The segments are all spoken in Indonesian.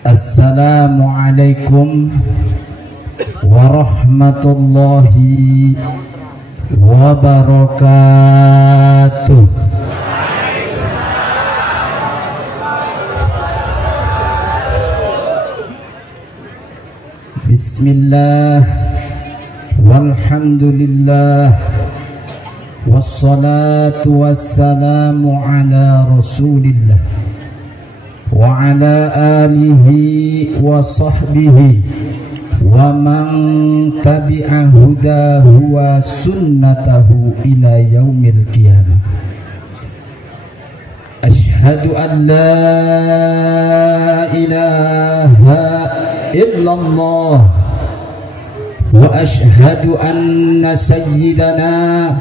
Assalamualaikum warahmatullahi wabarakatuh. Bismillah walhamdulillah wassalatu wassalamu ala rasulillah wa ala alihi wa sahbihi wa man tabi'a hudahu wa sunnatahu ila yaumil qiyamah. Ashhadu an la ilaha illallah wa ashhadu anna sayyidana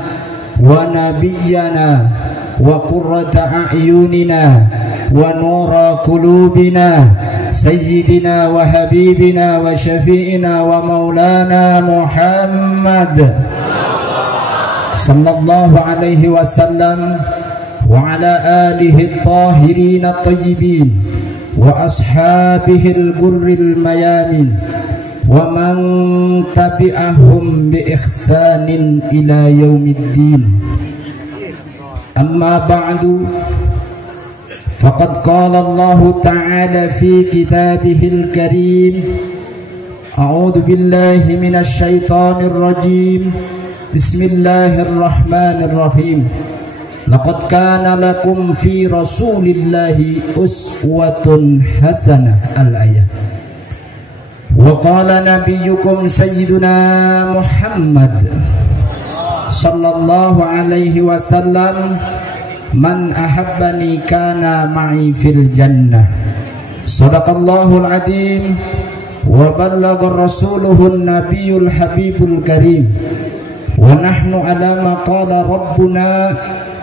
wa nabiyyana wa qurrata a'yunina wa nura qulubina sayyidina wa habibina wa syafi'ina wa maulana Muhammad sallallahu alaihi wasallam wa ala alihi at-tahirin at-tayyibin wa ashabihi al-ghurril mayamin wa man tabi'ahum bi ihsanin ila yaumiddin. Amma ba'du, faqad qala Allah ta'ala fi kitabihil karim, a'udzu billahi minasy syaithanir rajim, bismillahirrahmanirrahim. Laqad kana lakum fi rasulillahi uswatun hasanah. Al-ayat. Wa qala nabiyyukum sayyiduna Muhammad sallallahu alaihi wasallam, man ahabbani kana ma'i fil jannah. Sadaqallahul azim wa ballagha rasuluhun nabiyul habibul karim. Wa nahnu ala ma qala rabbuna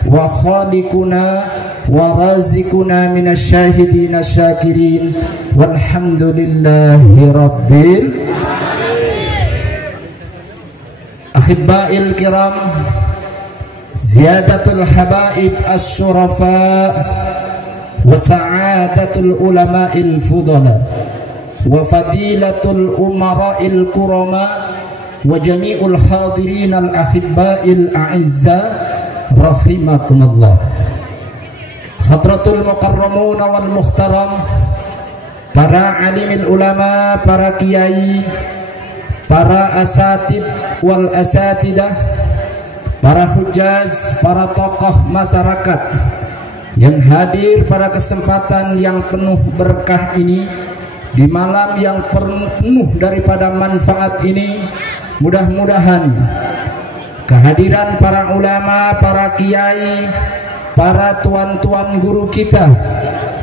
wa khaliquna wa razikuna minasy syahidin syakirin walhamdulillahi rabbil ahibba'il kiram. Ziyadatul habaib as-surafa wa sa'adatul ulama'il fudala wa fadilatul umara'il kurama wa jami'ul hadirin al-ahibba'il a'izza rahimakumullah. Hadratul mukarramun wal muhtaram, para alimil ulama, para kiai, para asatid wal asatidah, para hujjaj, para tokoh masyarakat yang hadir pada kesempatan yang penuh berkah ini, di malam yang penuh daripada manfaat ini. Mudah-mudahan kehadiran para ulama, para kiai, para tuan-tuan guru kita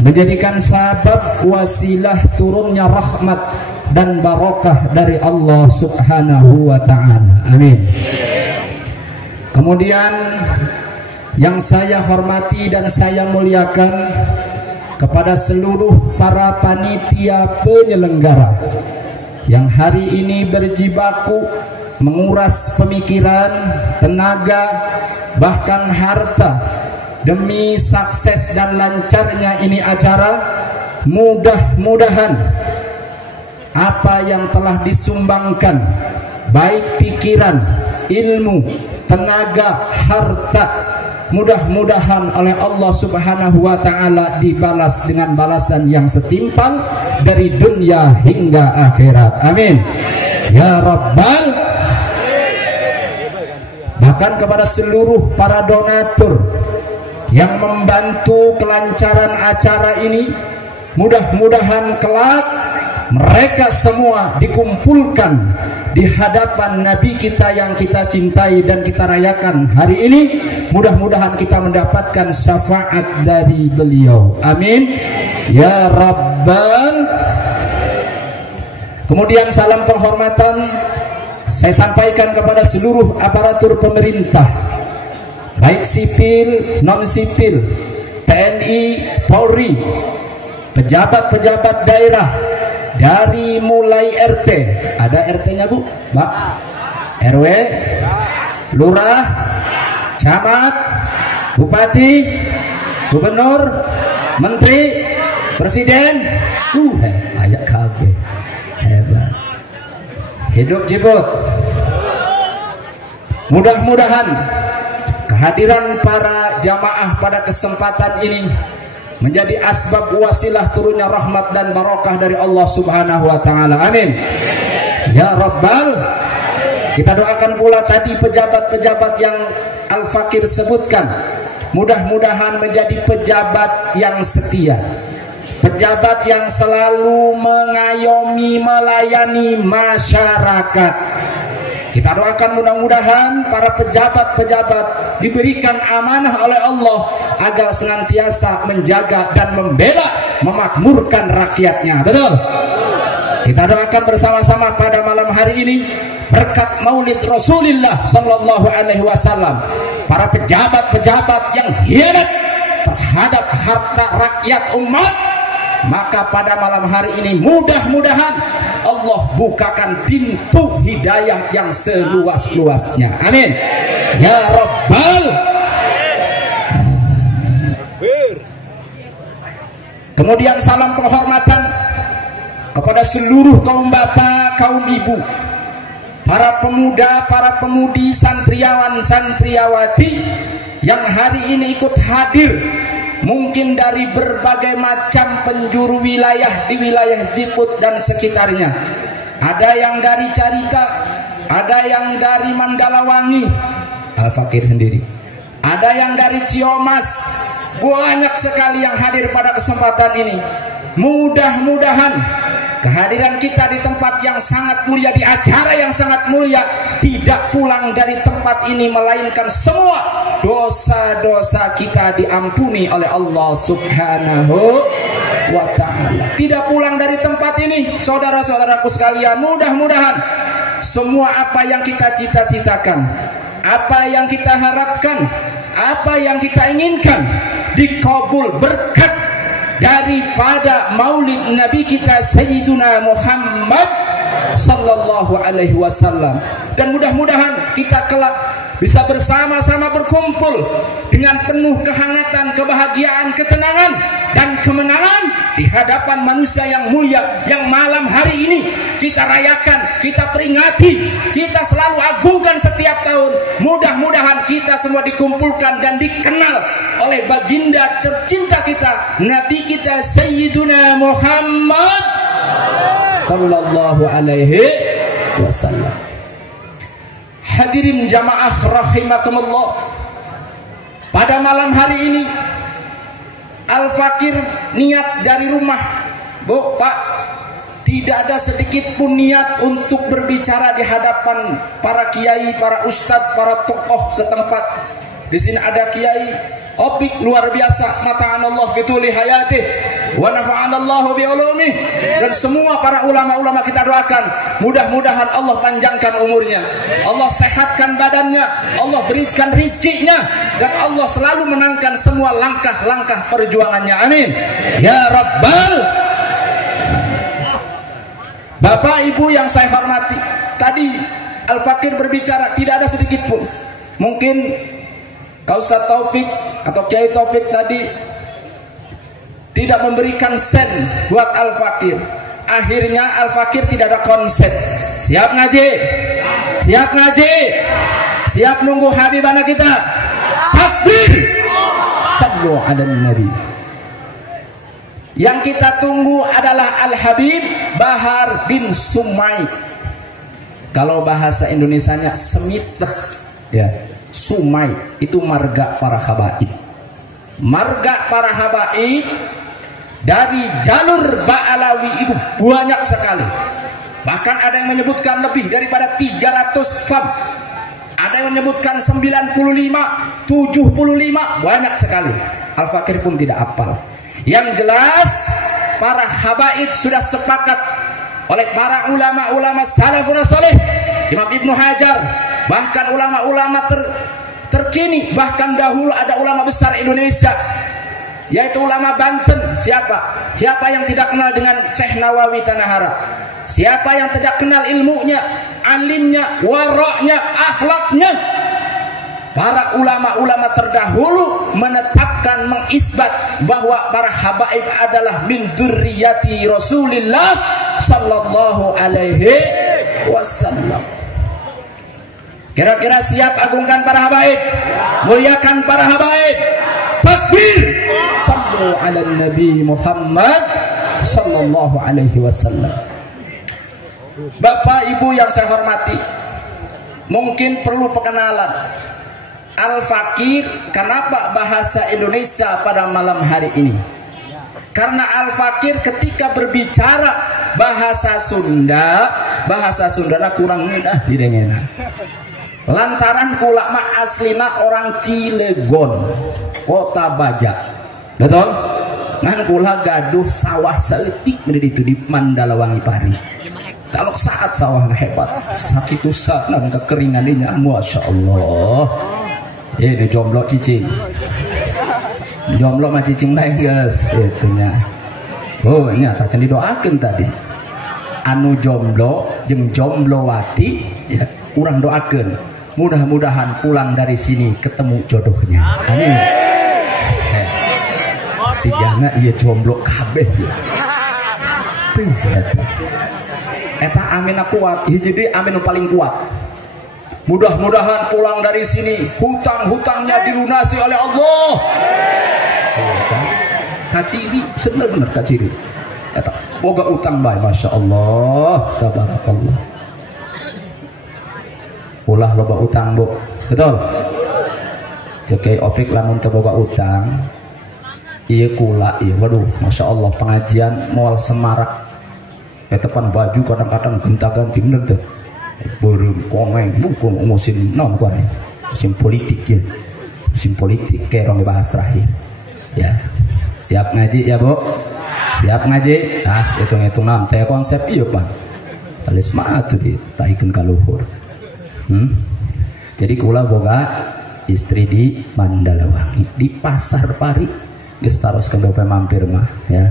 menjadikan sabab wasilah turunnya rahmat dan barokah dari Allah subhanahu wa ta'ala. Amin. Kemudian yang saya hormati dan saya muliakan kepada seluruh para panitia penyelenggara yang hari ini berjibaku menguras pemikiran, tenaga, bahkan harta demi sukses dan lancarnya ini acara. Mudah-mudahan apa yang telah disumbangkan, baik pikiran, ilmu, tenaga, harta, mudah-mudahan oleh Allah subhanahu wa ta'ala dibalas dengan balasan yang setimpal dari dunia hingga akhirat. Amin ya rabbal. Bahkan kepada seluruh para donatur yang membantu kelancaran acara ini, mudah-mudahan kelak mereka semua dikumpulkan di hadapan Nabi kita yang kita cintai dan kita rayakan hari ini. Mudah-mudahan kita mendapatkan syafaat dari beliau. Amin ya rabbal. Kemudian salam penghormatan saya sampaikan kepada seluruh aparatur pemerintah, baik sipil, non sipil, TNI, Polri, pejabat-pejabat daerah, dari mulai RT, ada RT-nya Bu, Mbak, RW, lurah, camat, bupati, gubernur, menteri, Presiden ayat KB hebat. Hidup Jibut. Mudah-mudahan kehadiran para jamaah pada kesempatan ini menjadi asbab wasilah turunnya rahmat dan barakah dari Allah Subhanahu wa taala. Amin. Ya Rabbal. Kita doakan pula tadi pejabat-pejabat yang Al-Fakir sebutkan, mudah-mudahan menjadi pejabat yang setia, pejabat yang selalu mengayomi, melayani masyarakat. Kita doakan mudah-mudahan para pejabat-pejabat diberikan amanah oleh Allah agar senantiasa menjaga dan membela, memakmurkan rakyatnya. Betul? Kita doakan bersama-sama pada malam hari ini berkat Maulid Rasulullah sallallahu alaihi wasallam, para pejabat-pejabat yang hianat terhadap harta rakyat umat, maka pada malam hari ini mudah-mudahan Allah bukakan pintu hidayah yang seluas-luasnya. Amin. Ya Rabbal. Kemudian salam penghormatan kepada seluruh kaum bapak, kaum ibu, para pemuda, para pemudi, santriawan, santriawati yang hari ini ikut hadir, mungkin dari berbagai macam penjuru wilayah di wilayah Jiput dan sekitarnya. Ada yang dari Carita, ada yang dari Mandalawangi, Al-Fakir sendiri, ada yang dari Ciomas. Banyak sekali yang hadir pada kesempatan ini. Mudah-mudahan kehadiran kita di tempat yang sangat mulia, di acara yang sangat mulia, tidak pulang dari tempat ini melainkan semua dosa-dosa kita diampuni oleh Allah Subhanahu wa ta'ala. Tidak pulang dari tempat ini, saudara-saudaraku sekalian, mudah-mudahan semua apa yang kita cita-citakan, apa yang kita harapkan, apa yang kita inginkan dikabul berkat daripada maulid Nabi kita Sayyiduna Muhammad sallallahu alaihi wasallam. Dan mudah-mudahan kita kelak bisa bersama-sama berkumpul dengan penuh kehangatan, kebahagiaan, ketenangan dan kemenangan di hadapan manusia yang mulia, yang malam hari ini kita rayakan, kita peringati, kita selalu agungkan setiap tahun. Mudah-mudahan kita semua dikumpulkan dan dikenal oleh baginda tercinta kita, Nabi kita Sayyiduna Muhammad sallallahu alaihi wasallam. Hadirin jamaah rahimakumullah, pada malam hari ini Al-Fakir niat dari rumah, Bu, Pak, tidak ada sedikit pun niat untuk berbicara di hadapan para kiai, para ustadz, para tokoh setempat. Di sini ada Kiai Opik luar biasa, mata'anallah fituli hayatih wa nafa'anallahu bi'ulumih, dan semua para ulama-ulama kita doakan mudah-mudahan Allah panjangkan umurnya, Allah sehatkan badannya, Allah berikan rizkinya, dan Allah selalu menangkan semua langkah-langkah perjuangannya. Amin. Ya Rabbal. Bapak Ibu yang saya hormati, tadi Al-Fakir berbicara tidak ada sedikit pun, mungkin Kausat Taufik atau Kiai Taufik tadi tidak memberikan sen buat Al-Fakir. Akhirnya Al-Fakir tidak ada konsep. Siap ngaji? Siap ngaji? Siap nunggu habibana kita? Takbir! Sallu ala Nabi. Yang kita tunggu adalah Al-Habib Bahar bin Sumai. Kalau bahasa Indonesianya semiteh, ya. Sumai itu marga para habaib. Marga para habaib dari jalur Ba'alawi itu banyak sekali. Bahkan ada yang menyebutkan lebih daripada 300 fam. Ada yang menyebutkan 95, 75, banyak sekali. Al-Fakir pun tidak hafal. Yang jelas para habaib sudah sepakat oleh para ulama-ulama salafun saleh, Imam Ibnu Hajar, bahkan ulama-ulama terkini, bahkan dahulu ada ulama besar Indonesia, yaitu ulama Banten. Siapa yang tidak kenal dengan Syekh Nawawi Tanahara? Siapa yang tidak kenal ilmunya, alimnya, waraknya, akhlaknya? Para ulama-ulama terdahulu menetapkan, mengisbat bahwa para habaib adalah min dzurriyyati Rasulillah sallallahu alaihi wasallam. Kira-kira siap agungkan para habaib, muliakan para habaib, takbir, sallu ala nabi Muhammad sallallahu alaihi wasallam. Bapak Ibu yang saya hormati, mungkin perlu perkenalan. Al-Fakir, kenapa bahasa Indonesia pada malam hari ini? Karena Al-Fakir ketika berbicara bahasa Sunda kurang mudah didengar. Lantaran kula mah aslina orang Cilegon, Kota Baja. Betul? Ngan kula gaduh sawah seutik itu di Mandalawangi Pari. Kalau saat sawah hebat, sakit usah nang kekeringannya, masya Allah. Ini jomblo cicing, jomblo mah cicing naik guys, itunya. Oh ini akan didoakan tadi. Anu jomblo jeung jomblowati, ya, kurang doakan. Mudah-mudahan pulang dari sini ketemu jodohnya. Amin. Si jana iya jomblo kabeh ya. Eta amin kuat, jadi amin paling kuat. Mudah-mudahan pulang dari sini hutang-hutangnya dilunasi oleh Allah. Kaciri, bener-bener kaciri. Eta boga utang bae, masya Allah, tabarakallah. Ulah loba utang bu, betul. Cekai opik lamun teu boga utang. Iya kula, iya waduh, masya Allah pengajian moal semarak. Ketepan baju kadang-kadang gonta-ganti bener tuh. Berem komen bukan musim non kuare musim politik ya, musim politik kayak orang bahas terakhir ya. Siap ngaji ya bu, siap ngaji tas hitung-hitung nanti konsep iya pak alis mah tuh ditahikan kaluhur. Jadi kula boga istri di Mandalawangi di Pasar Pari geus taroskeun bae mampir mah ya,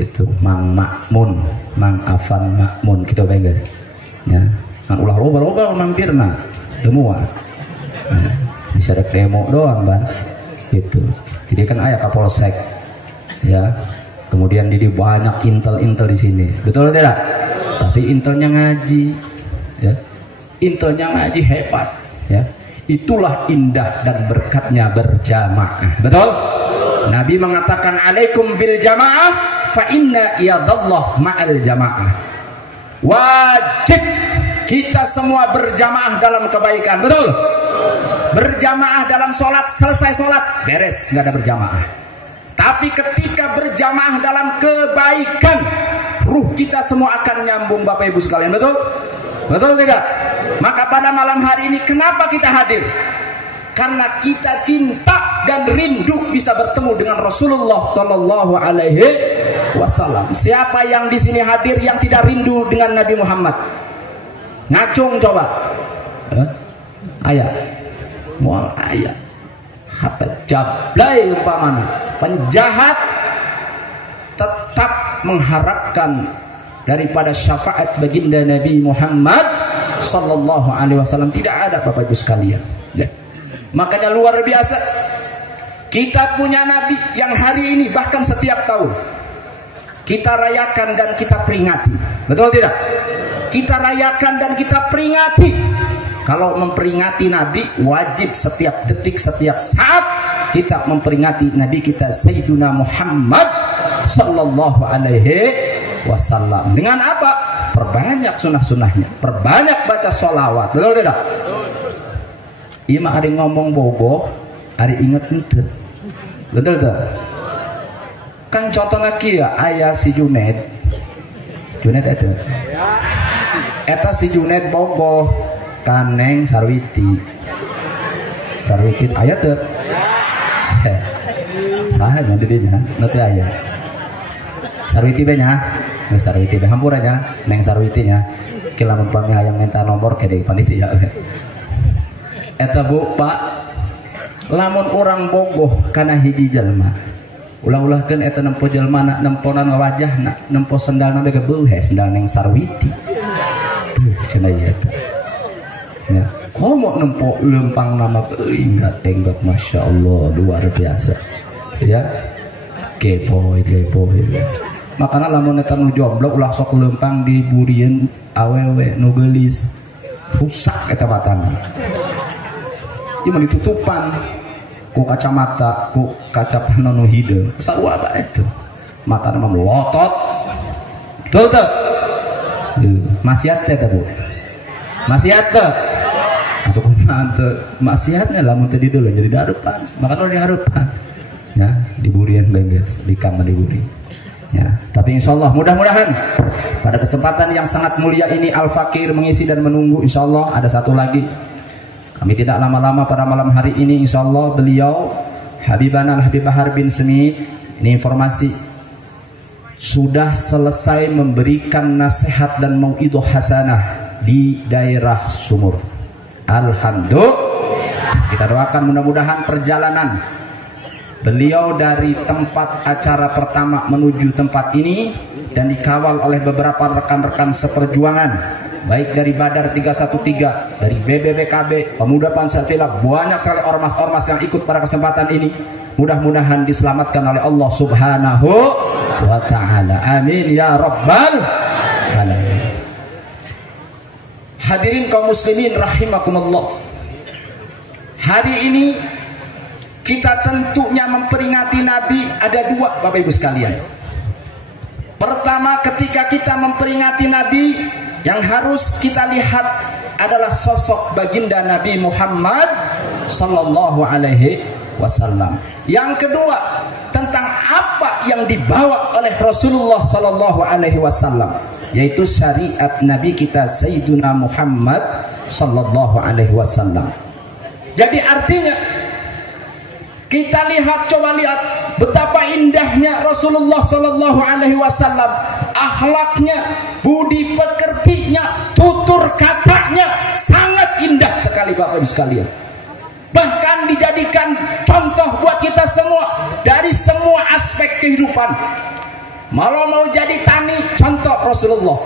itu Mang Makmun, Mang Afan Makmun gitu bae guys ya. Nah, ulah loba-loba mampirna semua. Nah, bisa ada demo doang ban gitu. Jadi kan ayah Kapolsek ya. Kemudian di banyak intel di sini. Betul tidak? Tapi intelnya ngaji ya. Intelnya ngaji hebat ya. Itulah indah dan berkatnya berjamaah. Betul? Nabi mengatakan alaikum bil jamaah fa inna iyadallah ma'al jamaah. Wajib kita semua berjamaah dalam kebaikan, betul? Berjamaah dalam sholat, selesai sholat beres, nggak ada berjamaah. Tapi ketika berjamaah dalam kebaikan, ruh kita semua akan nyambung, Bapak Ibu sekalian, betul? Betul tidak? Maka pada malam hari ini kenapa kita hadir? Karena kita cinta dan rindu bisa bertemu dengan Rasulullah Shallallahu Alaihi Wasallam. Siapa yang di sini hadir yang tidak rindu dengan Nabi Muhammad? Ngacung coba. Ayat. Mual ayat. Hatta jablay umpamana. Penjahat tetap mengharapkan daripada syafaat baginda Nabi Muhammad sallallahu alaihi wasallam. Tidak ada Bapak Ibu sekalian. Ya. Makanya luar biasa. Kita punya Nabi yang hari ini bahkan setiap tahun kita rayakan dan kita peringati. Betul tidak? Kita rayakan dan kita peringati. Kalau memperingati Nabi wajib setiap detik, setiap saat kita memperingati Nabi kita Sayyiduna Muhammad sallallahu alaihi wasallam. Dengan apa? Perbanyak sunnah-sunnahnya, perbanyak baca sholawat. Betul tidak? Ima ada ngomong boboh, ada inget ente. Betul tidak? Kan contohnya kia ayah si Junaid itu. Eta si Junaid bogoh kaneng Sarwiti ayat tuh sahanya dirinya nanti ayat Sarwiti banyak Sarwiti hampur aja neng Sarwitinya kila mempamnya yang minta nomor ke panitia eta bu pak lamun orang bogoh karena hiji jelma ulah-ulahkan eta nempo jelma nemponan wajah nempo sendal nabe ke sendal neng Sarwiti cina iya ya. Komo nempok lempang nama enggak masya Allah luar biasa ya kepo ya. Makanya lamun eta nu jomblo ulah sok lempang di burieun awewe nu geulis rusak eta matana ieu mah ditutupan ku kacamata ku kaca panono hideung sarua bae itu matana mah melotot betul teh maksiat teh Bu maksiat teh atau kumaha maksiatnya lamun teu dideuleuh jadi dihareupan makanya dihareupan ya diburian guys di kamar diburi ya tapi insyaallah mudah-mudahan pada kesempatan yang sangat mulia ini Al-Fakir mengisi dan menunggu insyaallah ada satu lagi kami tidak lama-lama pada malam hari ini insyaallah beliau Habibana Habib Bahar bin Smith ini informasi sudah selesai memberikan nasihat dan mauidhah hasanah di daerah Sumur. Alhamdulillah kita doakan mudah-mudahan perjalanan beliau dari tempat acara pertama menuju tempat ini dan dikawal oleh beberapa rekan-rekan seperjuangan baik dari Badar 313 dari BBBKB Pemuda Pancasila banyak sekali ormas-ormas yang ikut pada kesempatan ini mudah-mudahan diselamatkan oleh Allah Subhanahu wa ta'ala amin ya rabbal alamin. Hadirin kaum muslimin rahimakumullah. Hari ini kita tentunya memperingati Nabi ada dua Bapak Ibu sekalian. Pertama ketika kita memperingati Nabi yang harus kita lihat adalah sosok baginda Nabi Muhammad sallallahu alaihi wasallam. Yang kedua tentang apa yang dibawa oleh Rasulullah sallallahu alaihi wasallam yaitu syariat Nabi kita Sayyiduna Muhammad sallallahu alaihi wasallam. Jadi artinya kita lihat coba lihat betapa indahnya Rasulullah sallallahu alaihi wasallam, akhlaknya, budi pekertinya, tutur katanya sangat indah sekali Bapak Ibu sekalian. Bahkan dijadikan contoh buat kita semua dari semua aspek kehidupan. Kalau mau jadi tani, contoh Rasulullah.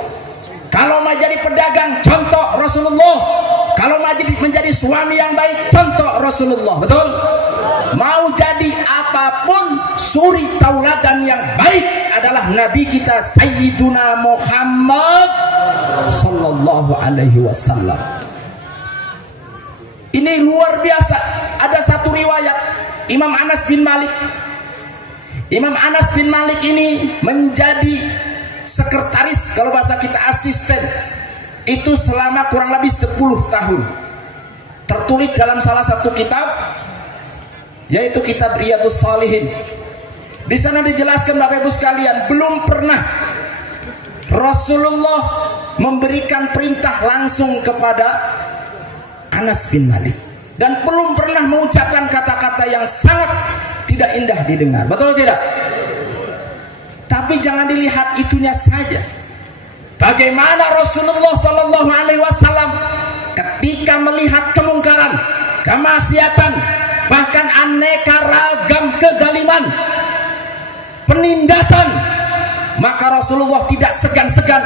Kalau mau jadi pedagang, contoh Rasulullah. Kalau mau menjadi suami yang baik, contoh Rasulullah. Betul? Mau jadi apapun, suri tauladan yang baik adalah Nabi kita Sayyiduna Muhammad sallallahu alaihi wasallam. Ini luar biasa. Ada satu riwayat Imam Anas bin Malik. Imam Anas bin Malik ini menjadi sekretaris, kalau bahasa kita asisten, itu selama kurang lebih 10 tahun. Tertulis dalam salah satu kitab, yaitu kitab Riyadhus Shalihin. Di sana dijelaskan Bapak Ibu sekalian, belum pernah Rasulullah memberikan perintah langsung kepada Anas bin Malik. Dan belum pernah mengucapkan kata-kata yang sangat tidak indah didengar. Betul tidak? Tapi jangan dilihat itunya saja. Bagaimana Rasulullah sallallahu alaihi wasallam ketika melihat kemungkaran, kemaksiatan, bahkan aneka ragam kezaliman, penindasan, maka Rasulullah tidak segan-segan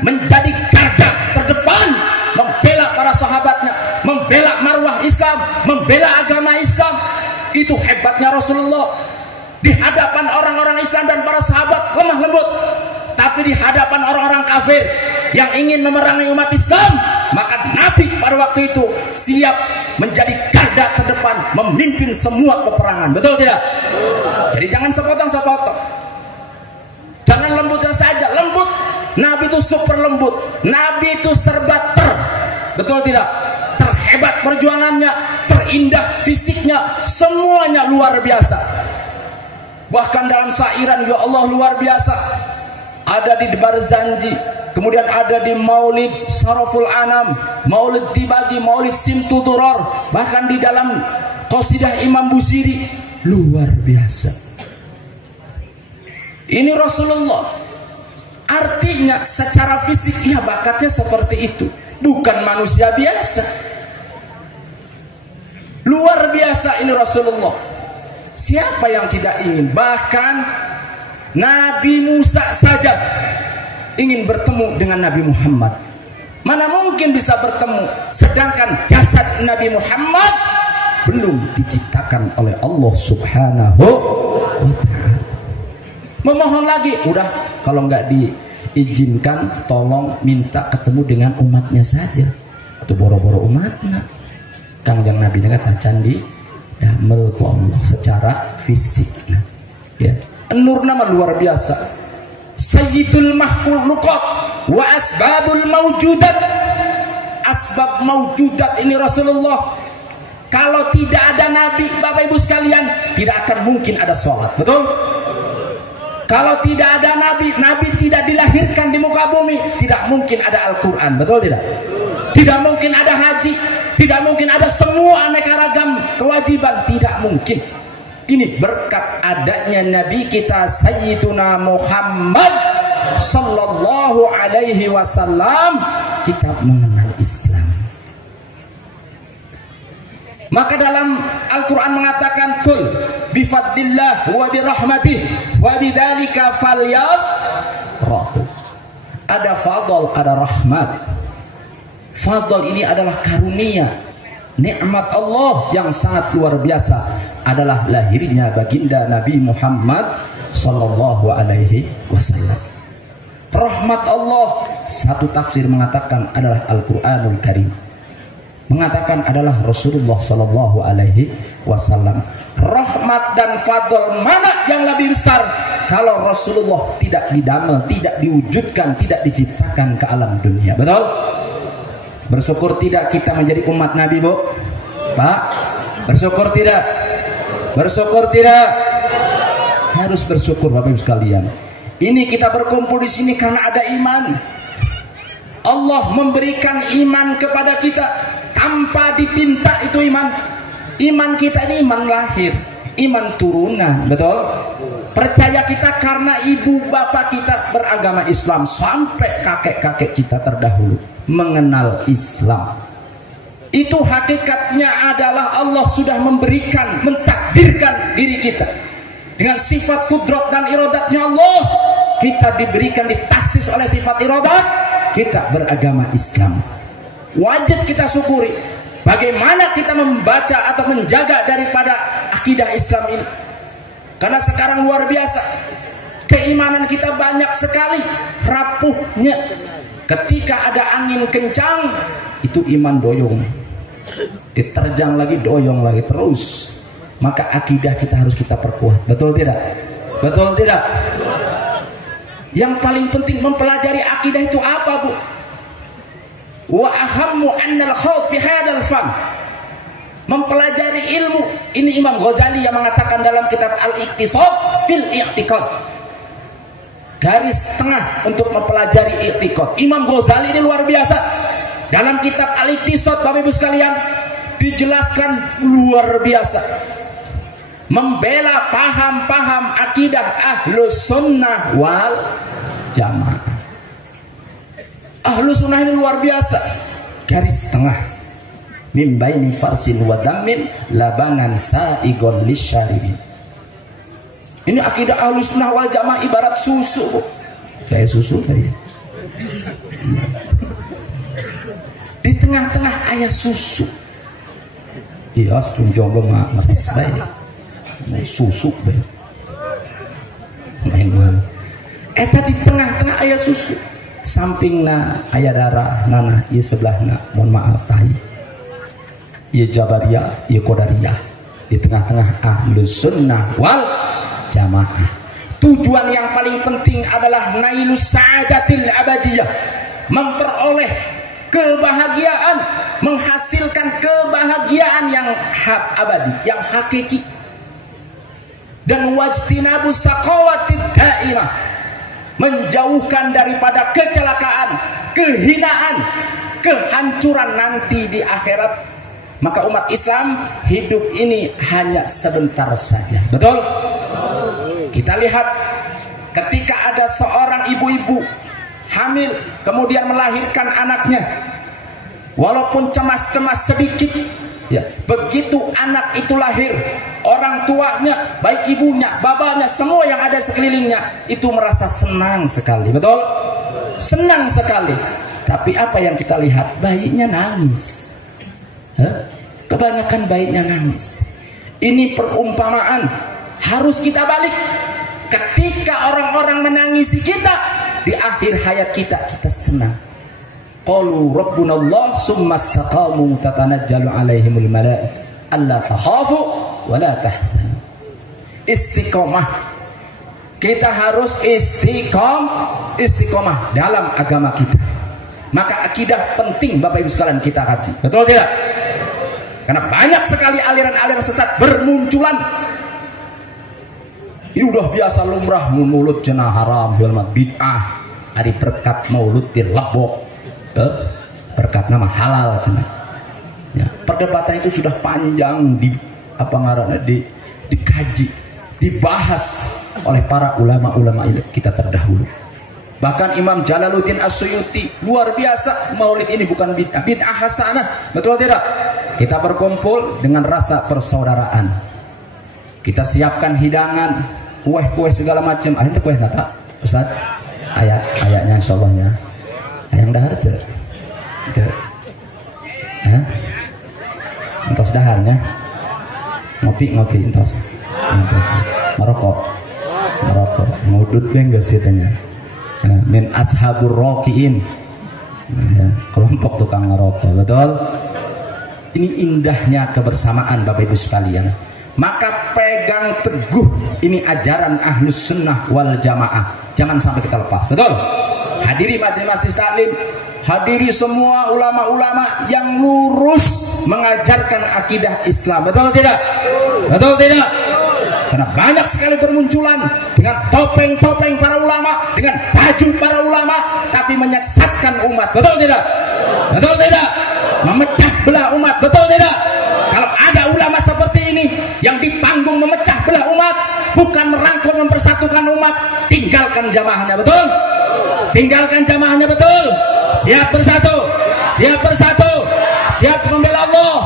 menjadi garda terdepan membela para sahabatnya, membela marwah Islam, membela agama Islam. Itu hebatnya Rasulullah. Di hadapan orang-orang Islam dan para sahabat lemah lembut, tapi di hadapan orang-orang kafir yang ingin memerangi umat Islam, maka Nabi pada waktu itu siap menjadi garda terdepan memimpin semua peperangan. Betul tidak? Jadi jangan sepotong-sepotong, jangan lembutnya saja. Lembut, Nabi itu super lembut, Nabi itu serba betul tidak? Terhebat perjuangannya, terindah fisiknya, semuanya luar biasa. Bahkan dalam sairan, ya Allah luar biasa. Ada di Barzanji, kemudian ada di Maulid Saraful Anam, Maulid Dibagi, Maulid Simtuduror, bahkan di dalam qasidah Imam Busiri. Luar biasa. Ini Rasulullah. Artinya secara fisik ya bakatnya seperti itu, bukan manusia biasa. Luar biasa ini Rasulullah. Siapa yang tidak ingin? Bahkan Nabi Musa saja ingin bertemu dengan Nabi Muhammad. Mana mungkin bisa bertemu, sedangkan jasad Nabi Muhammad belum diciptakan oleh Allah Subhanahu wa ta'ala. Memohon lagi, udah kalau nggak diizinkan tolong minta ketemu dengan umatnya saja, atau boro-boro umatnya. Kangjeng Nabi kata candi damel ku Allah secara fisik. Nah, ya. Nur nama luar biasa. Sayyidul mahkhuluqat wa asbabul mawjudat. Asbab mawjudat ini Rasulullah. Kalau tidak ada Nabi, Bapak Ibu sekalian, tidak akan mungkin ada sholat. Betul? Kalau tidak ada Nabi, Nabi tidak dilahirkan di muka bumi, tidak mungkin ada Al-Quran. Betul tidak? Tidak mungkin ada haji, tidak mungkin ada semua aneka ragam kewajiban, tidak mungkin. Ini berkat adanya Nabi kita Sayyiduna Muhammad sallallahu alaihi wasallam, kita mengenal Islam. Maka dalam Al-Quran mengatakan kul bifadlillah wa birahmatih wa bidzalika falyafrahu. Ada fadl, ada rahmat. Fadl ini adalah karunia, nikmat Allah yang sangat luar biasa, adalah lahirnya baginda Nabi Muhammad sallallahu alaihi wasallam. Rahmat Allah, satu tafsir mengatakan adalah Al-Quranul Karim, mengatakan adalah Rasulullah sallallahu alaihi wasallam. Rahmat dan fadl mana yang lebih besar kalau Rasulullah tidak didamel, tidak diwujudkan, tidak diciptakan ke alam dunia? Betul? Bersyukur tidak kita menjadi umat Nabi, Bu? Pak, bersyukur tidak? Bersyukur tidak? Harus bersyukur Bapak Ibu sekalian. Ini kita berkumpul di sini karena ada iman. Allah memberikan iman kepada kita tanpa dipinta itu iman. Iman kita ini iman lahir, iman turunan, betul? Percaya kita karena ibu bapak kita beragama Islam, sampai kakek-kakek kita terdahulu mengenal Islam. Itu hakikatnya adalah Allah sudah memberikan, mentakdirkan diri kita dengan sifat kudrat dan iradatnya Allah. Kita diberikan, ditaksis oleh sifat iradat, kita beragama Islam. Wajib kita syukuri. Bagaimana kita membaca atau menjaga daripada akidah Islam ini? Karena sekarang luar biasa, keimanan kita banyak sekali rapuhnya. Ketika ada angin kencang, itu iman doyong, diterjang lagi, doyong lagi terus. Maka akidah kita harus kita perkuat. Betul tidak? Betul tidak? Yang paling penting mempelajari akidah itu apa, Bu? Wa ahammu annal khawd fi hadzal fam. Mempelajari ilmu. Ini Imam Ghazali yang mengatakan dalam kitab Al-Iqtisad fil I'tiqad. Garis tengah untuk mempelajari i'tiqad. Imam Ghazali ini luar biasa. Dalam kitab Al-Iqtisad, Bapak Ibu sekalian, dijelaskan luar biasa. Membela paham-paham akidah Ahlus Sunnah wal Jamaah. Ahlus Sunnah ini luar biasa. Garis tengah. Min baini farsin wa dammin labanan sa'igon lisyaribin. Ini akidah Ahlus Sunnah wal Jamaah ibarat susu. Kayak susu tadi. Di tengah-tengah ayat susu. Iya, jomblo mah bisa ya. Susu be. Main-main. Eta di tengah-tengah ayat susu. Sampingna ayat darah nana, ieu sebelahna mohon maaf tahi. Ieu Jabariyah, ieu Qadariyah. Di tengah-tengah Ahlus Sunnah wal Jamaah. Tujuan yang paling penting adalah nailus sa'adatil abadiyah, memperoleh kebahagiaan, menghasilkan kebahagiaan yang abadi, yang hakiki. Dan wajtinabus saqawatid daimah, menjauhkan daripada kecelakaan, kehinaan, kehancuran nanti di akhirat. Maka umat Islam hidup ini hanya sebentar saja. Betul? Kita lihat ketika ada seorang ibu-ibu hamil kemudian melahirkan anaknya, walaupun cemas-cemas sedikit, ya, begitu anak itu lahir, orang tuanya, baik ibunya, bapaknya, semua yang ada sekelilingnya itu merasa senang sekali. Betul? Senang sekali. Tapi apa yang kita lihat? Bayinya nangis. Kebanyakan bayinya nangis. Ini perumpamaan harus kita balik. Ketika orang-orang menangisi kita, di akhir hayat kita senang. Qalu rabbunallah summa istaqamu tatanazzalu alaihimul malaikah alla takhafu wa la tahzanu. Istiqomah. Kita harus istiqomah dalam agama kita. Maka akidah penting Bapak Ibu sekalian kita kaji. Betul tidak? Karena banyak sekali aliran-aliran sesat bermunculan. Ini udah biasa lumrah mulut cenah haram film bid'ah. Hari berkat maulud dilebok. Berkat nama halal cenah. Ya, perdebatan itu sudah panjang dikaji, dibahas oleh para ulama-ulama kita terdahulu. Bahkan Imam Jalaluddin As-Suyuti luar biasa, maulid ini bukan bid'ah hasanah. Betul tidak? Kita berkumpul dengan rasa persaudaraan. Kita siapkan hidangan, kue-kue segala macam. Itu kue napa? Ustaz? Ayatnya insyaallah ya. Yang dahar tuh. Itu. Entos daharnya. Ngopi entos. Merokok. Ngudut bengges katanya. Min ashabur rokiin. Kelompok tukang ngerokok. Betul? Ini indahnya kebersamaan Bapak Ibu sekalian. Maka pegang teguh ini ajaran Ahlus Sunnah wal Jamaah. Jangan sampai kita lepas. Betul? Hadiri majelis taklim, hadiri semua ulama-ulama yang lurus mengajarkan akidah Islam. Betul tidak? Betul tidak? Karena banyak sekali bermunculan dengan topeng-topeng para ulama, dengan baju para ulama, tapi menyesatkan umat. Betul tidak? Betul tidak? Memecah belah umat. Betul tidak? Kalau ada ulama seperti ini yang di panggung memecah belah umat, bukan merangkul mempersatukan umat, tinggalkan jamaahnya. Betul? Tinggalkan jamaahnya. Betul? Siap bersatu, siap bersatu, siap membela Allah,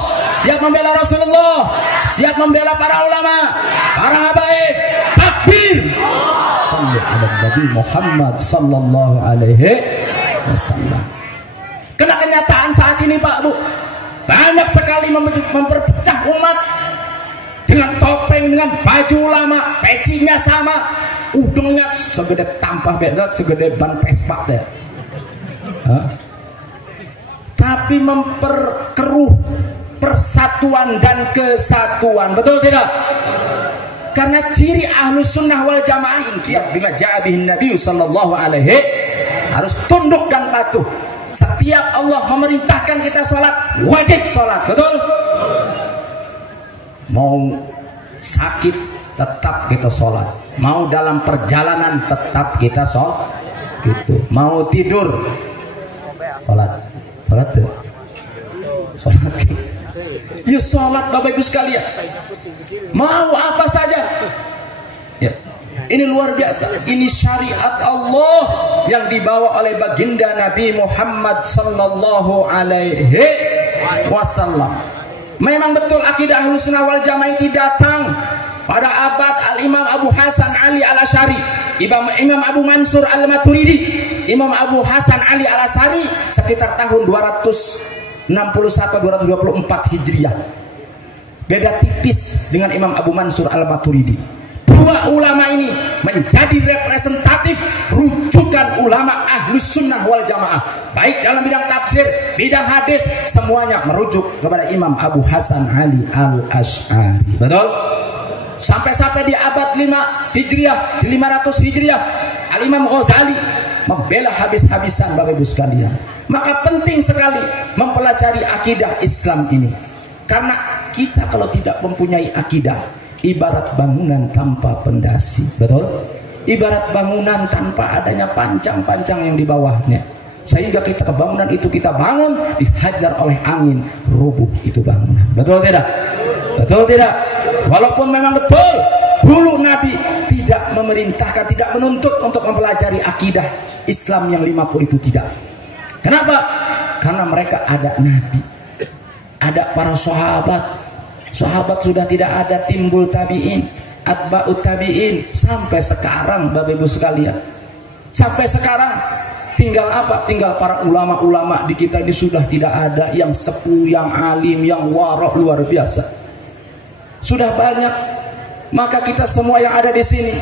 siap membela Rasulullah, siap membela para ulama, para habaib. Takbir! Nabi Muhammad sallallahu alaihi wasallam. Karena kenyataan saat ini Pak Bu, banyak sekali memperpecah umat dengan topeng, dengan baju ulama, pecinya sama, udungnya segede tampah beda, segede ban Vespa deh. Tapi memperkeruh persatuan dan kesatuan. Betul tidak? Karena ciri Ahlus Sunnah wal Jamaah inqiyad bima ja'a bihin Nabi sallallahu alaihi, harus tunduk dan patuh. Setiap Allah memerintahkan kita sholat, wajib sholat. Betul? Mau sakit tetap kita sholat, mau dalam perjalanan tetap kita sholat gitu. Mau tidur sholat tuh, sholat. Ya sholat Bapak Ibu sekalian. Mau apa saja. Ya. Ini luar biasa. Ini syariat Allah yang dibawa oleh baginda Nabi Muhammad sallallahu alaihi wasallam. Memang betul akidah Ahlus Sunnah wal Jamaah itu datang pada abad Al-Imam Abu Hasan Ali Al-Asy'ari, Imam Abu Mansur Al-Maturidi, Imam Abu Hasan Ali Al-Asy'ari sekitar tahun 261-224 Hijriah. Beda tipis dengan Imam Abu Mansur Al-Maturidi. Dua ulama ini menjadi representatif rujukan ulama Ahlus Sunnah wal Jamaah, baik dalam bidang tafsir, bidang hadis, semuanya merujuk kepada Imam Abu Hasan Ali Al-Asy'ari. Betul? Sampai-sampai di abad 5 Hijriah, di 500 Hijriah, Al-Imam Ghazali membela habis-habisan Bapak Ibu sekalian. Maka penting sekali mempelajari akidah Islam ini. Karena kita kalau tidak mempunyai akidah, ibarat bangunan tanpa pondasi. Betul? Ibarat bangunan tanpa adanya pancang-pancang yang di bawahnya. Sehingga kita bangunan itu kita bangun, dihajar oleh angin, rubuh itu bangunan. Betul tidak? Betul tidak? Walaupun memang betul dulu Nabi tidak memerintahkan, tidak menuntut untuk mempelajari akidah Islam yang 50 itu, tidak. Kenapa? Karena mereka ada Nabi, ada para sahabat. Sahabat sudah tidak ada, timbul tabi'in, atba'ut tabi'in, sampai sekarang Bapak Ibu sekalian. Sampai sekarang Tinggal apa? Tinggal para ulama-ulama di kita ini sudah tidak ada, yang sepuh, yang alim, yang warok luar biasa. Sudah banyak. Maka kita semua yang ada di sini,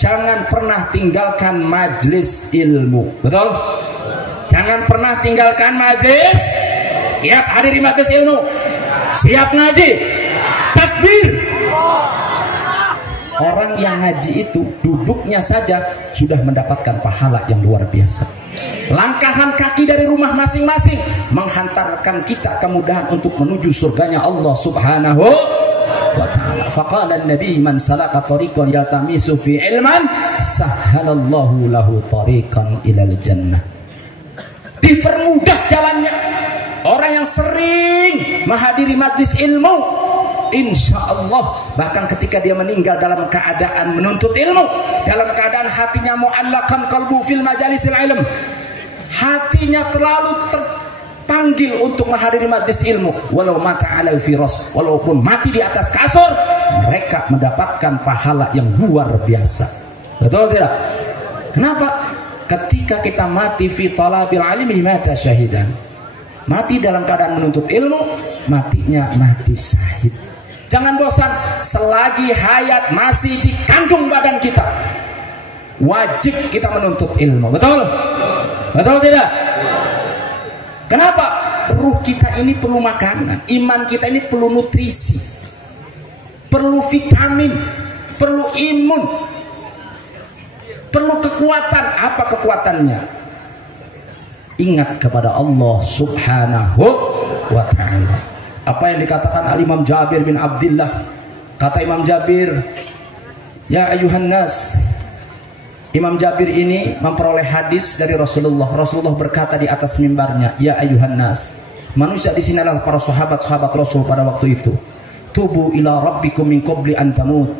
jangan pernah tinggalkan majlis ilmu. Betul? Jangan pernah tinggalkan majlis. Siap hadiri majlis ilmu. Siap ngaji. Takbir. Orang yang ngaji itu duduknya saja sudah mendapatkan pahala yang luar biasa. Langkahan kaki dari rumah masing-masing menghantarkan kita kemudahan untuk menuju surganya Allah Subhanahu wa ta'ala. Faqala an-nabi man salaka tariqan yaltamisu fi ilman sahhalallahu lahu tariqan ilal jannah. Dipermudah jalannya orang yang sering menghadiri majlis ilmu, insya Allah bahkan ketika dia meninggal dalam keadaan menuntut ilmu, dalam keadaan hatinya mu'allaqan qalbu fil majalisil ilm, hatinya terlalu terpanggil untuk menghadiri majlis ilmu, walau mata alal firas, walaupun mati di atas kasur, mereka mendapatkan pahala yang luar biasa. Betul tidak? Kenapa? Ketika kita mati fi talabil ilmi mata syahidan, mati dalam keadaan menuntut ilmu, matinya mati syahid. Jangan bosan, selagi hayat masih di kandung badan kita, wajib kita menuntut ilmu. Betul? Betul tidak? Kenapa? Ruh kita ini perlu makanan, iman kita ini perlu nutrisi, perlu vitamin, perlu imun, perlu kekuatan. Apa kekuatannya? Ingat kepada Allah Subhanahu wa ta'ala. Apa yang dikatakan Al-Imam Jabir bin Abdullah? Kata Imam Jabir, ya ayuhan nas. Imam Jabir ini memperoleh hadis dari Rasulullah. Rasulullah berkata di atas mimbarnya, ya ayuhan nas. Manusia di sini adalah para sahabat-sahabat Rasul pada waktu itu. Tubu ila rabbikum min qabli an tamut.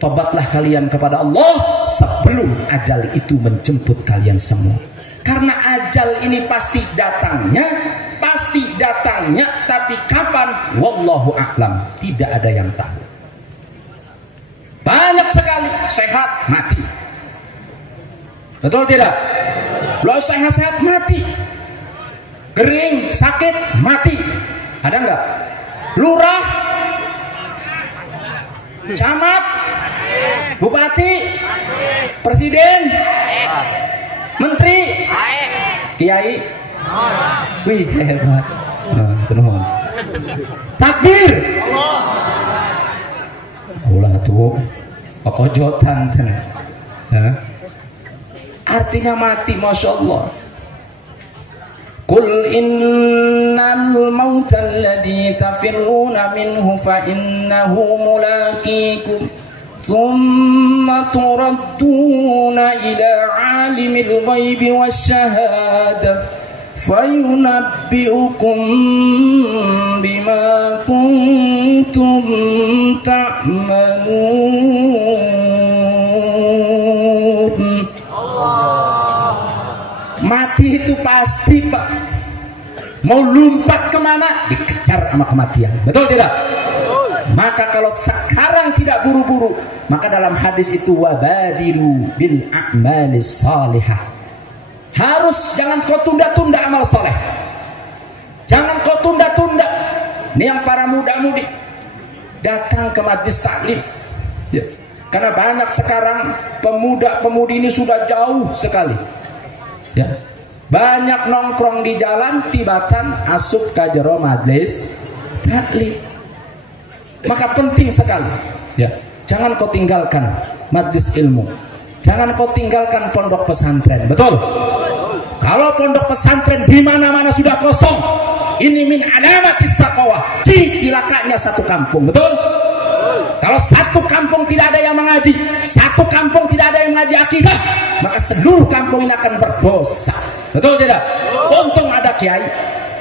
Tobatlah kalian kepada Allah sebelum ajal itu menjemput kalian semua. Karena ajal ini pasti datangnya, tapi kapan? Wallahu a'lam, tidak ada yang tahu. Banyak sekali sehat mati. Betul tidak? Lo sehat-sehat mati, kering sakit mati. Ada enggak? Lurah, camat, bupati, presiden, menteri, kiai, wih hebat. Nah, takbir, Allah tuh pekojotan, artinya mati, masya Allah. Qul innal mauta alladhi tafirruna minhu fa innahu mulaqikum thumma turadduna ila alimil ghaibi wasyahada fayunabbi'ukum bima kuntum ta'malun. Mati itu pasti, Pak. Mau lumpat kemana? Dikejar sama kematian. Betul tidak? Maka kalau sekarang tidak buru-buru, maka dalam hadis itu wabadiru bil a'malis salihah. Harus jangan kau tunda-tunda amal soleh. Jangan kau tunda-tunda. Ini yang para muda-mudi datang ke majlis taklim. Ya. Karena banyak sekarang pemuda-pemudi ini sudah jauh sekali. Ya. Banyak nongkrong di jalan, tibatan asup ka jero majlis taklim. Maka penting sekali. Ya. Jangan kau tinggalkan majlis ilmu. Jangan kau tinggalkan pondok pesantren. Betul? Kalau pondok pesantren di mana-mana sudah kosong, ini min alamatis saqawah, cilakanya satu kampung. Betul? Kalau satu kampung tidak ada yang mengaji, satu kampung tidak ada yang mengaji akidah, maka seluruh kampung ini akan berdosa. Betul tidak? Untung ada kiai,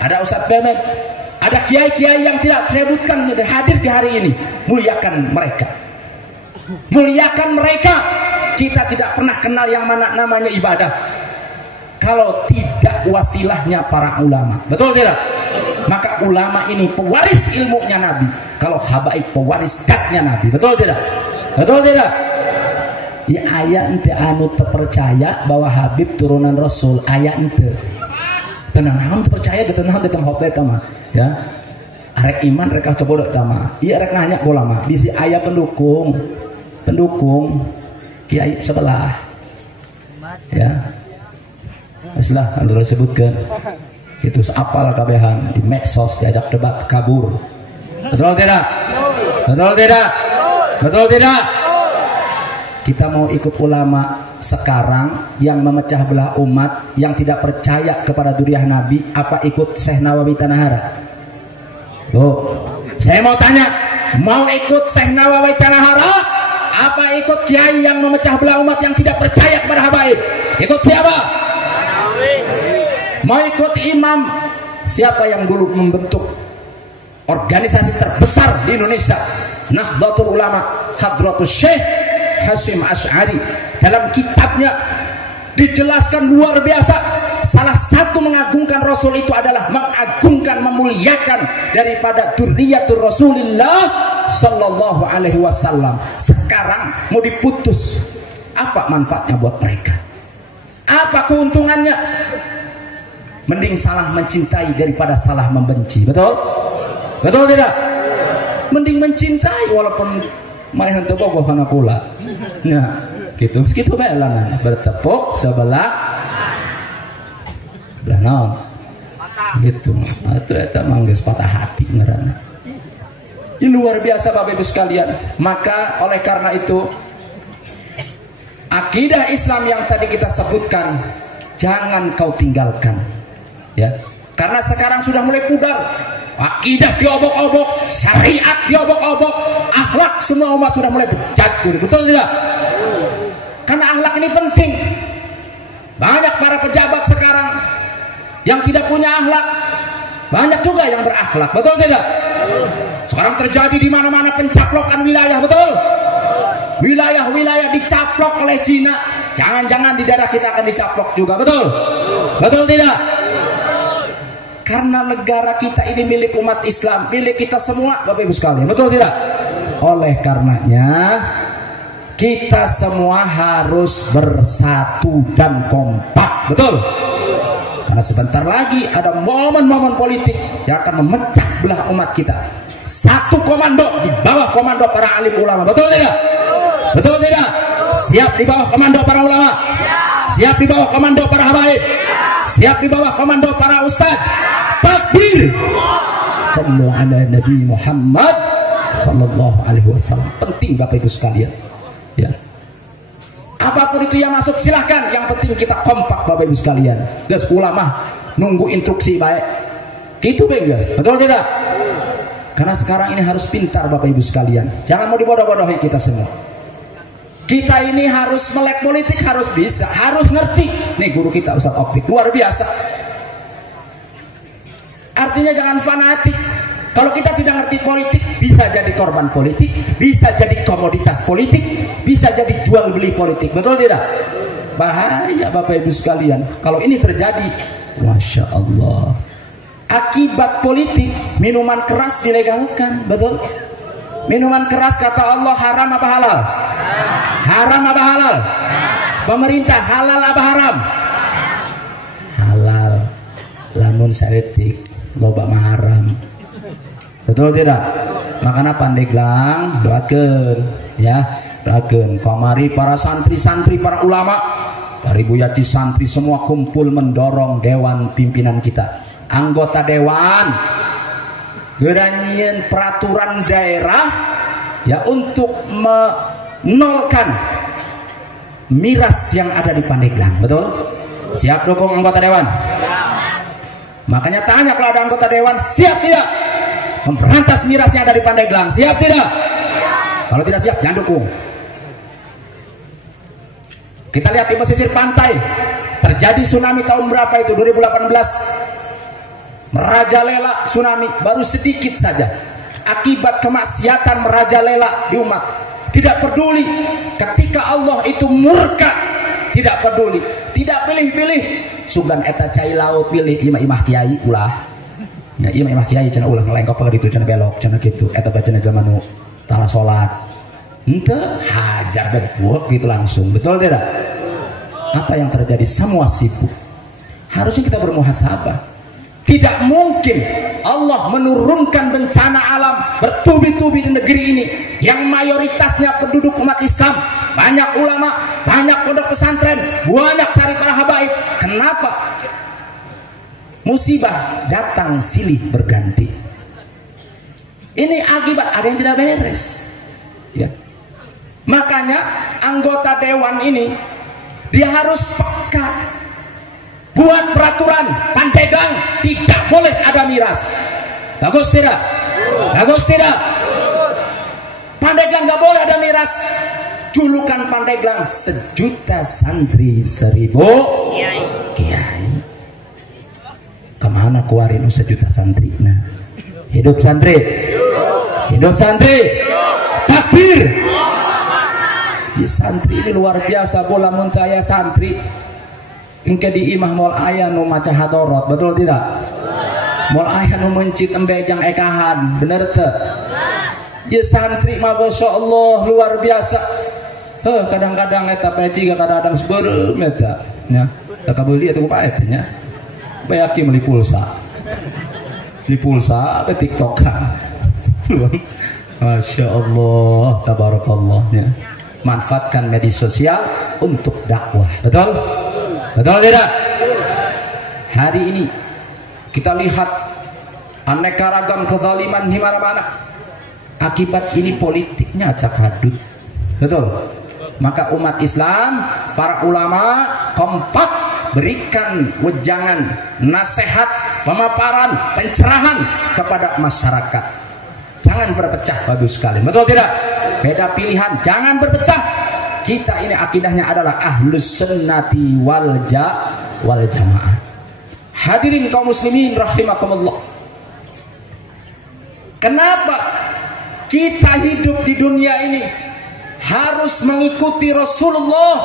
ada Ustadz Bemed, ada kiai-kiai yang tidak sebutkan hadir di hari ini. Muliakan mereka. Muliakan mereka. Kita tidak pernah kenal yang mana namanya ibadah kalau tidak wasilahnya para ulama. Betul tidak? Maka ulama ini pewaris ilmunya Nabi. Kalau habaib pewaris zatnya Nabi. Betul tidak? Betul tidak? Ya aya ente anu terpercaya bahwa Habib turunan Rasul, aya ente. Tenang naon percaya teu naon teh hotbe eta mah ya. Arek iman rek coba eta mah. Ieu rek nanya kula mah, bisi aya pendukung kiai sebelah. Ya. Islah anu disebutkeun. Itu apal kabehan di medsos diajak debat kabur. Betul tidak? Betul tidak? Betul tidak? Kita mau ikut ulama sekarang yang memecah belah umat, yang tidak percaya kepada duriah Nabi, apa ikut Syekh Nawawi Tanahara? Loh, saya mau tanya, mau ikut Syekh Nawawi Tanahara, apa ikut kiai yang memecah belah umat yang tidak percaya kepada habaib? Ikut siapa? Mau ikut imam siapa yang dulu membentuk organisasi terbesar di Indonesia, Nahdlatul Ulama, Hadratus Syekh Hasyim Asy'ari. Dalam kitabnya dijelaskan luar biasa, salah satu mengagungkan Rasul itu adalah mengagungkan, memuliakan daripada dzurriyyatur Rasulillah sallallahu alaihi wasallam. Sekarang mau diputus, apa manfaatnya buat mereka? Apa keuntungannya? Mending salah mencintai daripada salah membenci. Betul? Betul tidak? Mending mencintai walaupun maneh teu bogoh kana kula. Nah, gitu bae langan bertepuk sebelah naon. Gitu. Atuh eta mah geus patah hati ngaranna. Ini luar biasa Bapak Ibu sekalian. Maka oleh karena itu akidah Islam yang tadi kita sebutkan jangan kau tinggalkan. Ya. Karena sekarang sudah mulai pudar. Akidah diobok-obok, syariat diobok-obok, akhlak semua umat sudah mulai bercampur. Betul tidak? Karena akhlak ini penting. Banyak para pejabat sekarang yang tidak punya akhlak, banyak juga yang berakhlak. Betul tidak? Sekarang terjadi di mana-mana pencaplokan wilayah. Betul? Wilayah-wilayah dicaplok oleh Cina. Jangan-jangan di daerah kita akan dicaplok juga. Betul? Betul tidak? Karena negara kita ini milik umat Islam, milik kita semua Bapak Ibu sekalian. Betul tidak? Oleh karenanya kita semua harus bersatu dan kompak. Betul? Karena sebentar lagi ada momen-momen politik yang akan memecah belah umat kita. Satu komando di bawah komando para alim ulama. Betul tidak? Betul tidak? Siap di bawah komando para ulama? Siap di bawah komando para habaib? Siap di bawah komando para ustaz? Takbir. Sallu ala Nabi Muhammad sallallahu alaihi wasallam. Penting Bapak Ibu sekalian. Ya. Apapun itu yang masuk silahkan, yang penting kita kompak Bapak Ibu sekalian. Geus ulama nunggu instruksi baik. Gitu guys. Betul tidak? Karena sekarang ini harus pintar Bapak Ibu sekalian. Jangan mau dibodoh-bodohi kita semua. Kita ini harus melek politik, harus bisa, harus ngerti. Nih guru kita Ustaz Opik luar biasa. Artinya jangan fanatik. Kalau kita tidak ngerti politik, bisa jadi korban politik, bisa jadi komoditas politik, bisa jadi jual beli politik. Betul tidak? Bahaya Bapak Ibu sekalian. Kalau ini terjadi, Masya Allah. Akibat politik, minuman keras dilegalkan. Betul? Minuman keras kata Allah haram apa halal? Haram apa halal? Pemerintah halal apa haram? Halal. Lamun saeutik loba mah haram. Betul tidak? Makanya Pandeglang doakeun ya, doakeun kamari para santri-santri, para ulama, dari Buyati santri semua kumpul mendorong dewan pimpinan kita, anggota dewan geranyeun peraturan daerah ya untuk menolkan miras yang ada di Pandeglang. Betul? Siap dukung anggota dewan? Makanya tanya kalau ada anggota dewan, siap tidak memberantas miras yang ada di Pandeglang? Siap tidak? Kalau tidak siap, jangan dukung. Kita lihat di pesisir pantai terjadi tsunami tahun berapa itu? 2018 merajalela tsunami, baru sedikit saja. Akibat kemaksiatan merajalela di umat. Tidak peduli ketika Allah itu murka, tidak peduli, tidak pilih-pilih. Sugan eta cai laut pilih imah kiai ulah. Ya imah kiai cenah ulah ngelengkok ka ditu cenah belok cenah kitu. Eta bacana zaman nu tara salat. ente hajar bebuat gitu langsung, betul tidak? Apa yang terjadi? Semua sibuk. Harusnya kita bermuhasabah. Tidak mungkin Allah menurunkan bencana alam bertubi-tubi di negeri ini yang mayoritasnya penduduk umat Islam, banyak ulama, banyak pondok pesantren, banyak sari para habaib. Kenapa? Musibah datang silih berganti. Ini akibat ada yang tidak beres. Ya. Makanya anggota dewan ini dia harus peka. Buat peraturan Pandeglang tidak boleh ada miras. Bagus tidak? Bagus tidak? Pandeglang nggak boleh ada miras. Julukan Pandeglang 1.000.000 santri 1.000 kiai. Kemana keluarin 1.000.000 santri? Nah, hidup santri, hidup santri, takbir. Ya, santri ini luar biasa. Bola muntaya santri. Engke di imah mol ayah nu maca hadorot, betul tidak? Mol ayah nu mencit embejang ekahan, bener teh? Ya santri mah masya Allah luar biasa. Kadang-kadang eta peci kadang-kadang seberem eta. Nya, tak kabeli atuh ku paetnya. Bayaki beli pulsa. Beli pulsa ke TikTok. Masya Allah, tabarakallah. Ya. Manfaatkan media sosial untuk dakwah, betul? Betul tidak? Hari ini kita lihat aneka ragam kezaliman di mana-mana. Akibat ini politiknya acak hadut. Betul? Maka umat Islam, para ulama kompak berikan wejangan, nasihat, pemaparan, pencerahan kepada masyarakat. Jangan berpecah, bagus sekali. Betul tidak? Beda pilihan, jangan berpecah. Kita ini akidahnya adalah ahlus sunnati wal jamaah. Hadirin kaum muslimin rahimakumullah. Kenapa kita hidup di dunia ini harus mengikuti Rasulullah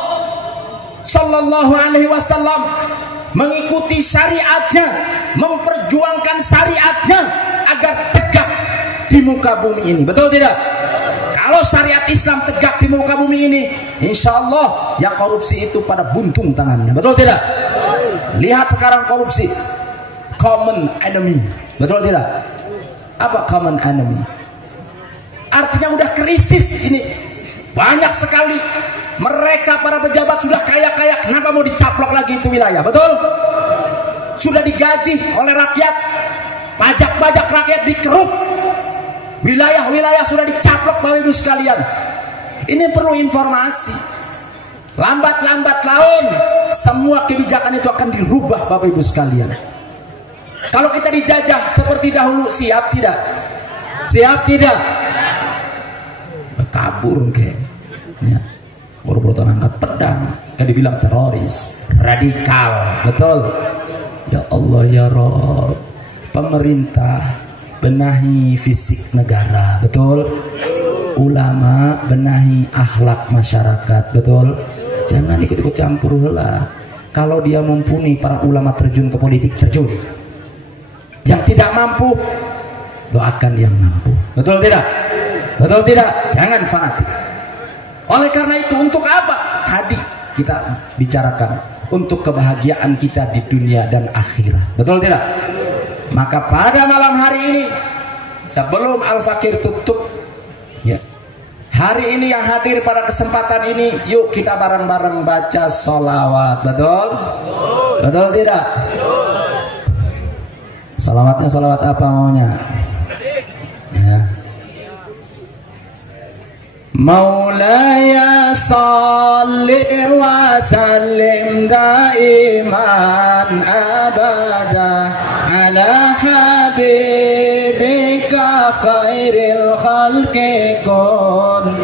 sallallahu alaihi wasallam, mengikuti syariatnya, memperjuangkan syariatnya agar tegak di muka bumi ini. Betul tidak? Kalau syariat Islam tegak di muka bumi ini, insya Allah yang korupsi itu pada buntung tangannya. Betul tidak? Lihat sekarang korupsi, common enemy. Betul tidak? Apa common enemy? Artinya udah krisis ini. Banyak sekali mereka para pejabat sudah kaya-kaya, kenapa mau dicaplok lagi itu wilayah? Betul? Sudah digaji oleh rakyat, pajak-pajak rakyat dikeruk. Wilayah-wilayah sudah dicaplok Bapak Ibu sekalian. Ini perlu informasi. Lambat-lambat laun semua kebijakan itu akan dirubah Bapak Ibu sekalian. Kalau kita dijajah seperti dahulu, siap tidak? Siap tidak? Kabur kayaknya. Buru-buru angkat pedang, kayak dibilang teroris, radikal, betul? Ya Allah ya Rabb, pemerintah benahi fisik negara, betul? Ulama benahi akhlak masyarakat, betul? Jangan ikut-ikut campur lah. Kalau dia mumpuni, para ulama terjun ke politik, terjun. Yang tidak mampu, doakan yang mampu. Betul tidak? Betul tidak? Jangan fanatik. Oleh karena itu, untuk apa? Tadi kita bicarakan, untuk kebahagiaan kita di dunia dan akhirat. Betul tidak? Maka pada malam hari ini, sebelum Al-Fakir tutup, ya, hari ini yang hadir pada kesempatan ini, yuk kita bareng-bareng baca sholawat. Betul? Betul tidak? Sholawatnya sholawat apa maunya? Ya. Maulaya salli wa sallim daiman abada ala habibika khairil khalqi kullihim.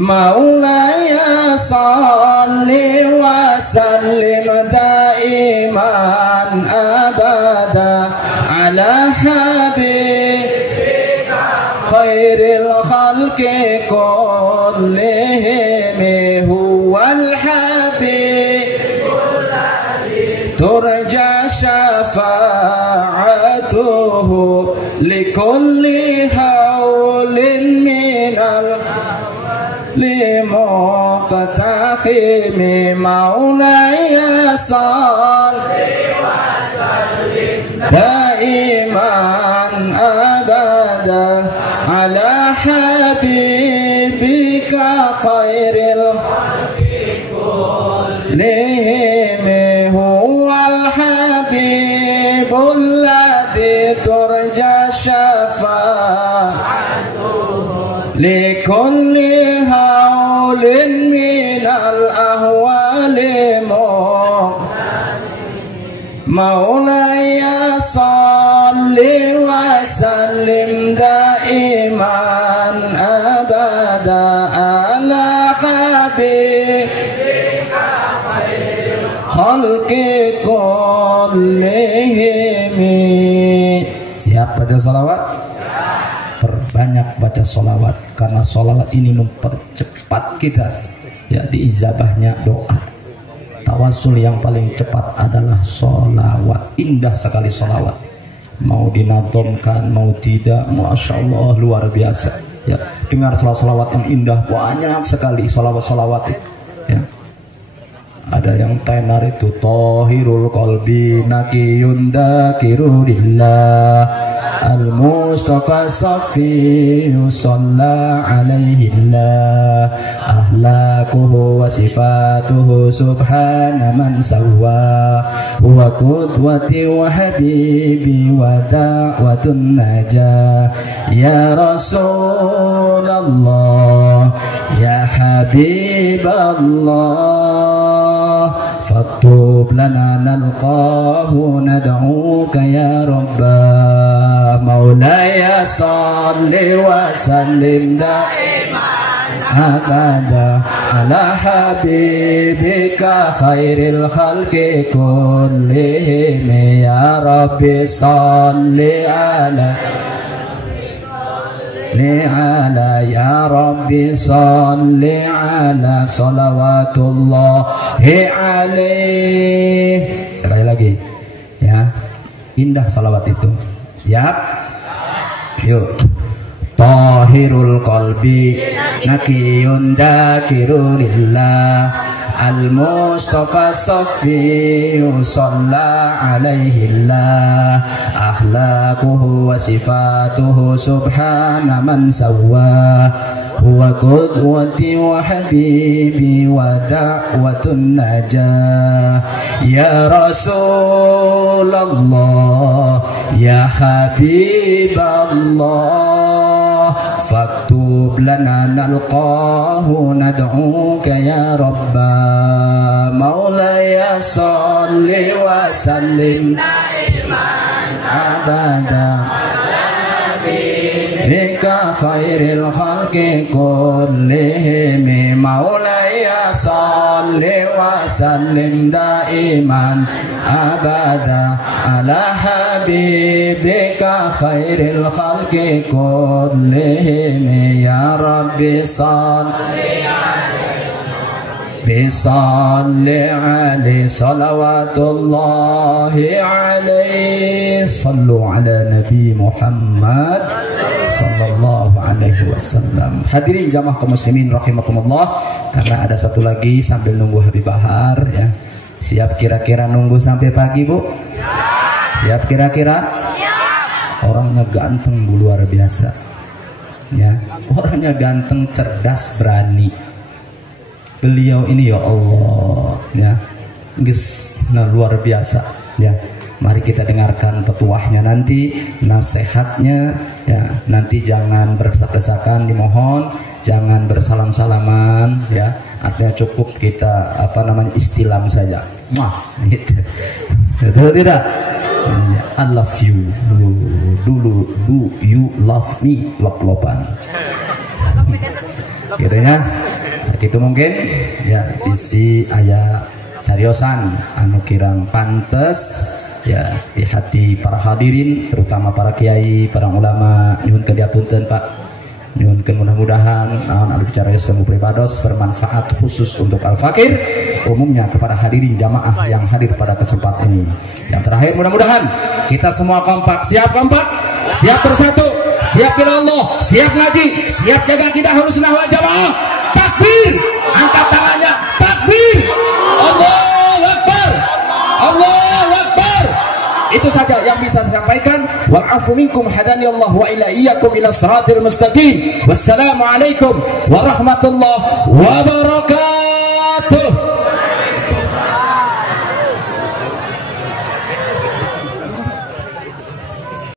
Maulaya salli wa sallim daiman abada ala habibika khairil khalqi kullihim huwal habibul ladzi turja syafa'atuhu likulli haulin minal الرحيم مولاي صل دائما أبدا على حبيبك خير الخلق كلهم هو الحبيب الذي ترجى شفاعته لكل هول من الأهوال مولاي صل وسلم دائما أبدا على حبيبك خير الخلق كلهم. Siap baca salawat? Perbanyak baca salawat, karena salawat ini mempercepat kita ya diijabahnya doa. Tawasul yang paling cepat adalah sholawat. Indah sekali sholawat. Mau dinadomkan, mau tidak, masya Allah luar biasa. Ya, dengar sholawat yang indah, banyak sekali sholawat ya. Ada yang tenar itu Tohirul qalbi nakiyun dakirulillah Al-Mustafa Safiyu Salla alaihillah Ahlakuhu wa sifatuhu Subhana man sawwa Huwa qudwati wa habibi Wa da'watun najah Ya Rasulullah Ya Habiballah Faktub lana nalqahu nad'uka ya Rabbah Maulaya salli wa sallim da'iman abada ala habibika khairil khalqi kullihim ya Rabbi salli ala ala ya Rabbi salli ala salawatullahi alaih. Sekali lagi ya, indah salawat itu ya. Yuk. Tahirul qalbi nakiyun dakirulillah Al-Mustafa Safiyu Salla alaihillah Akhlaquhu wa sifatuhu Subhana man sawwa Huwa qudwati wa habibi Wa da'watun najah Ya Rasulullah Ya Habiballah Faktub lana nalqahu nad'uka ya Rabbah Maulaya salli wa sallim daiman abada bika khairil khalqi kullihim Maulaya salli wa sallim daiman abada ala habibika khairil khalqi kullihim ya Rabbi salli bisalli alaihi salawatullahi alaihi sallu ala Nabi Muhammad sallallahu alaihi wasallam. Hadirin jamaah kaum muslimin rahimakumullah, karena ada satu lagi sambil nunggu Habib Bahar ya. Siap kira-kira nunggu sampai pagi, Bu? Siap kira-kira? Orangnya ganteng, Bu, luar biasa. Ya, orangnya ganteng, cerdas, berani. Beliau ini ya Allah ya, guys, nah luar biasa ya. Mari kita dengarkan petuahnya nanti, nasihatnya ya. Nanti jangan berdesak-desakan, dimohon jangan bersalam-salaman ya. Artinya cukup kita istilam saja. Gitu. Betul tidak? I love you dulu, do you love me, lop-lopan. Gitu ya. Sakitu mungkin ya isi ayat cariosan anu kirang pantes ya di hati para hadirin, terutama para kiai, para ulama. Nyuhun kadiapunten Pak, nyuhunkeun mudah-mudahan naon anu cariyos kamu pribados bermanfaat khusus untuk al-fakir, umumnya kepada hadirin jamaah yang hadir pada kesempatan ini. Yang terakhir, mudah-mudahan kita semua kompak. Siap kompak? Siap bersatu? Siap bila Allah? Siap ngaji? Siap jaga akidah Ahlussunnah wal Jamaah? Takbir, angkat tangannya, takbir. Itu saja yang bisa saya sampaikan. Wal afu minkum hadani Allah wa ila iyyakum ila siratil mustaqim. Wassalamualaikum warahmatullahi wabarakatuh.